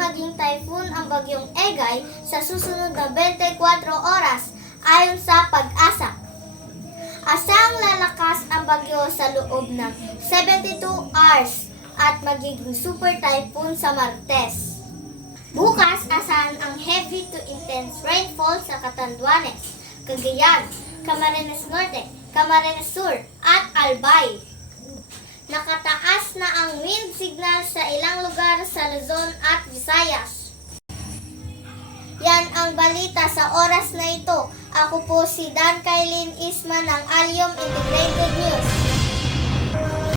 maging typhoon ang bagyong Egay sa susunod na 24 oras ayon sa Pag-asa. Asang lalakas ang bagyo sa loob ng 72 hours at magiging super typhoon sa Martes. Bukas, asahan ang heavy to intense rainfall sa Catanduanes, Cagayan, Camarines Norte, Camarines Sur at Albay. Nakataas na ang wind signal sa ilang lugar sa Luzon at Visayas. Yan ang balita sa oras na ito. Ako po si Dan Kailin Isma ng Alium Integrated News.